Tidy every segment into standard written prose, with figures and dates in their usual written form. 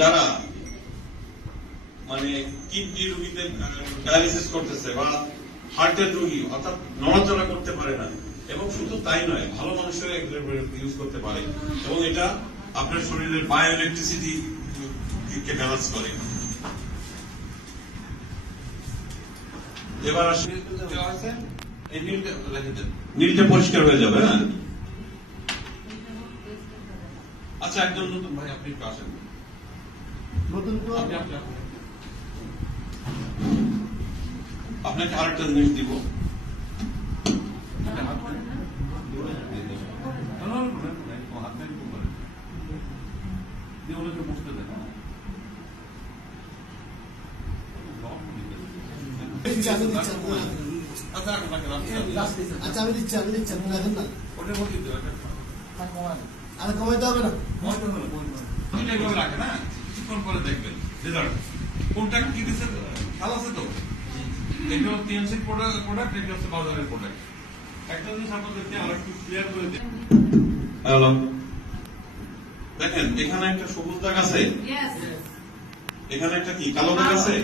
যারা মানে kidney রোগীতে dialysis করতেছে বা হার্টের রোগী অর্থাৎ নড়াচড়া করতে পারে না, এবং শুধু তাই নয়, ভালো মানুষের ইউজ করতে পারে, এবং এটা আপনার শরীরের বায়োইলেকট্রিসিটি কে ব্যালেন্স করে। এবার আসে এই নীলটা পরিষ্কার হয়ে যাবে। হ্যাঁ, আচ্ছা, একজন নতুন ভাই আপনি একটু আসেন। আপনাকে আরেকটা জিনিস দিব। আচ্ছা আমি দিচ্ছি আপনি রাখেন না, আর কমাইতে হবে না, রাখে না, কিছুক্ষণ পরে দেখবেন রেজাল্ট কোনটা কি দিচ্ছে খেয়াল আছে তো। এটা টিএমসি প্রোডাক্ট, এটা হচ্ছে বাজারের প্রোডাক্ট। একটা জিনিস আপনাদেরকে আরেকটু ক্লিয়ার করে দিই। হ্যালো, দেখেন এখানে একটা সবুজ দাগ আছে, এখানে একটা কি কালো দাগ আছে।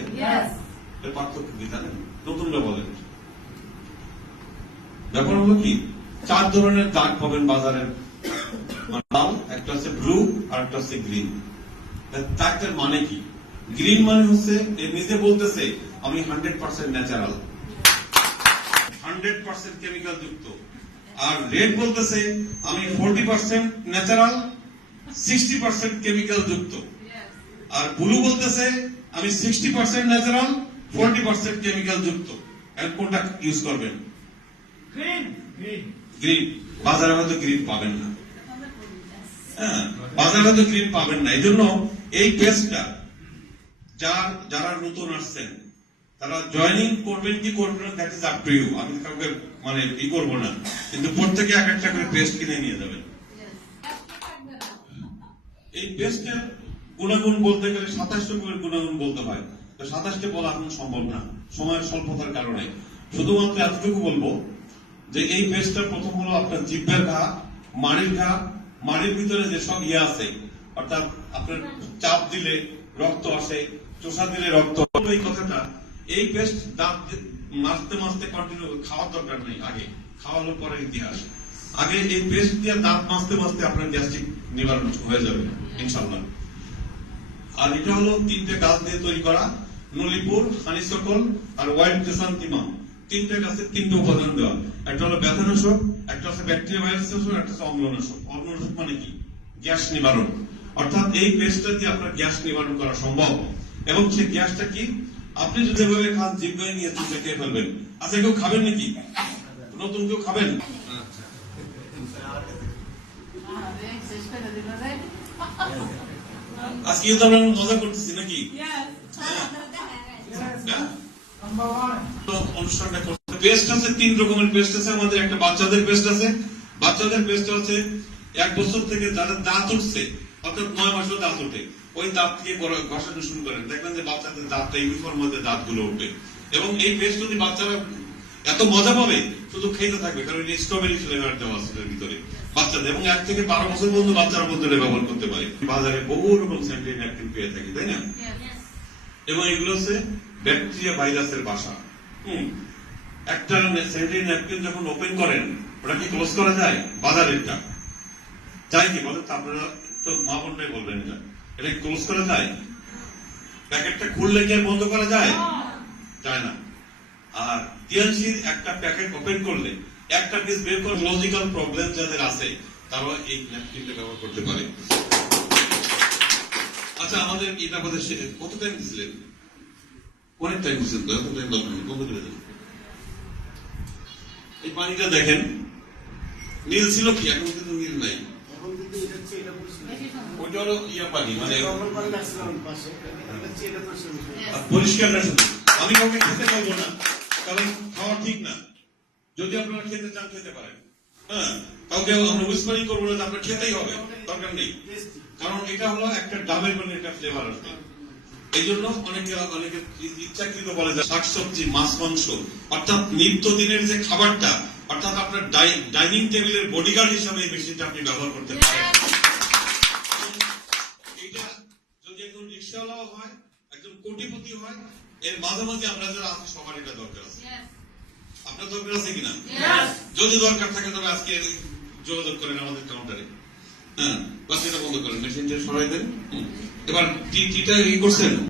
এর পার্থক্য কি জানেন? নতুনরা বলেন। ব্যাপার হলো কি, 4 ধরনের দাগ পাবেন বাজারের। লাল, একটা হচ্ছে ব্লু, আর একটা হচ্ছে গ্রিন। দাগটার মানে কি? গ্রিন মানে হচ্ছে নিজে বলতেছে আমি 100% ন্যাচারাল, 100% কেমিক্যাল যুক্ত। আর রেড বলতেছে আমি 40% ন্যাচারাল, 60% কেমিক্যাল যুক্ত। আর ব্লু বলতেছে আমি 60% ন্যাচারাল, 40% কেমিক্যাল যুক্ত। এখন কোনটা ইউজ করবেন? গ্রিন। বাজারে হয়তো গ্রিন পাবেন না। হ্যাঁ, বাজারে হয়তো গ্রিন পাবেন না। এই জন্য এই টেস্টটা যারা নতুন আসছেন তারা জয়েনিং করবেন কি করবেন না, that is up to you. আমি কাউকে মানে ই করবো না, কিন্তু প্রত্যেকে এক একটা করে পেস্ট কিনে নিয়ে যাবেন। এই পেস্টের গুণাগুণ বলতে গেলে 27 রকমের গুণাগুণ বলতে হয়, তো 27টা বলা এখন সম্ভব না সময়ের স্বল্পতার কারণে। শুধুমাত্র এতটুকু বলবো যে এই পেস্টটা প্রথম হলো আপনার জিহ্বার ঘা, মাড়ির ঘা, মাড়ির ভিতরে যেসব ইয়ে আছে, অর্থাৎ আপনার চাপ দিলে রক্ত আসে, চোষা দিলে রক্ত। এই কথাটা, এই পেস্ট দাঁত মাজতে মাজতে কন্টিনিউ খাওয়ার দরকার নেই, আগে খাওয়ানোর পরে ইতিহাস। আগে এই পেস্ট দিয়ে দাঁত মাজতে মাজতে আপনার গ্যাস্ট্রিক নিবারণ হয়ে যাবে ইনশাল্লাহ। আর এটা হলো 3টে গাছ দিয়ে তৈরি করা, নলিপুর, হানিসকল আর হোয়াইট ক্রিসান্থিমাম। 3টে গাছের 3টে উপাদান দেওয়া। একটা হলো ব্যথানাশক, একটা হচ্ছে ব্যাকটেরিয়া ভাইরাস নাশক, একটা হচ্ছে অম্লনাশক। অম্লনাশক মানে কি? গ্যাস নিবারণ। অর্থাৎ এই পেস্টটা দিয়ে আপনার গ্যাস নিবারণ করা সম্ভব। এবং সেই গ্যাসটা কি, আপনি যদি এভাবে খান জিহ্বায় নিয়ে চুষে খেয়ে ফেলবেন। আচ্ছা, কেউ খাবেন নাকি? নতুন কেউ খাবেন? আজকে তো আমরা মজা করতেছি নাকি? অনুষ্ঠানটা করতে পেস্ট আছে, 3 রকমের পেস্ট আছে আমাদের। একটা বাচ্চাদের পেস্ট আছে। বাচ্চাদের পেস্ট হচ্ছে 1 বছর থেকে যাদের দাঁত উঠছে, অর্থাৎ 9 মাসেও দাঁত ওঠে, ওই দাঁত থেকে ঘষানো শুরু করেন, দেখবেন যে বাচ্চাদের দাঁতটা ইউনিফর্ম মধ্যে দাঁতগুলো উঠবে। এবং এই পেস্ট যদি বাচ্চারা এত মজা পাবে, শুধু খেতে থাকবে, কারণ স্ট্রবেরি ফ্লেভার দেওয়া আছে এর ভিতরে বাচ্চাদের। এবং 1 থেকে 12 বছর পর্যন্ত বাচ্চারা মধ্যে ব্যবহার করতে পারে। বাজারে বহু রকম স্যানিটারি ন্যাপকিন পেয়ে থাকি, তাই না? এবং এগুলো হচ্ছে ব্যাকটেরিয়া ভাইরাসের বাসা। একটা স্যানিটারি ন্যাপকিন যখন ওপেন করেন, ওটা কি ক্লোজ করা যায়? বাজারেরটা যায় কি বলেন? আপনারা তো মা বোনটাই বলবেন, এটা ক্লোজ করা যায়? প্যাকেটটা খুললে কি বন্ধ করা যায়? যায় না। আর টিএনসির একটা প্যাকেট ওপেন করলে একটা পিস বের করে লজিক্যাল প্রবলেম যাদের আছে তারা এই ন্যাপকিনটা ব্যবহার করতে পারে। আচ্ছা, আমাদের এটা আমাদের কত টাইম দিছিলেন? অনেক টাইম দিচ্ছেন তো, এত টাইম দরকার নেই, বন্ধ করে দেন। এই পানিটা দেখেন, নীল ছিল কি? এখন কিন্তু নীল নাই। ওইটা হলো ইয়া পানি, মানে পরিষ্কার না। শুধু আমি কাউকে খেতে পারবো না, কারণ খাওয়া ঠিক না। যদি আপনারা খেতে চান খেতে পারেন। হ্যাঁ, কাউকে আমরা উইসপারিং করবো না যে আপনার খেতেই হবে, দরকার নেই। কারণ এটা হলো একটা ডাবের মানে একটা ফ্লেভার আসবে। এই জন্য অনেকে ইচ্ছাকৃত বলে যে শাকসবজি, মাছ, মাংস, অর্থাৎ নিত্যদিনের যে খাবারটা, অর্থাৎ আপনার ডাইনিং টেবিলের বডিগার্ড হিসাবে এই মেশিনটা আপনি ব্যবহার করতে পারেন। এটা যদি একজন রিক্সাওয়ালাও হয়, একজন কোটিপতি হয়, এর মাঝামাঝি আমরা যারা আছি সবার এটা দরকার আছে। আপনার দরকার আছে কিনা? যদি দরকার থাকে তবে আজকে যোগাযোগ করেন আমাদের কাউন্টারে। হ্যাঁ, বাস এটা বন্ধ করেন, মেশিনটা সরাই দেন। এবার টিটা ই করছেন।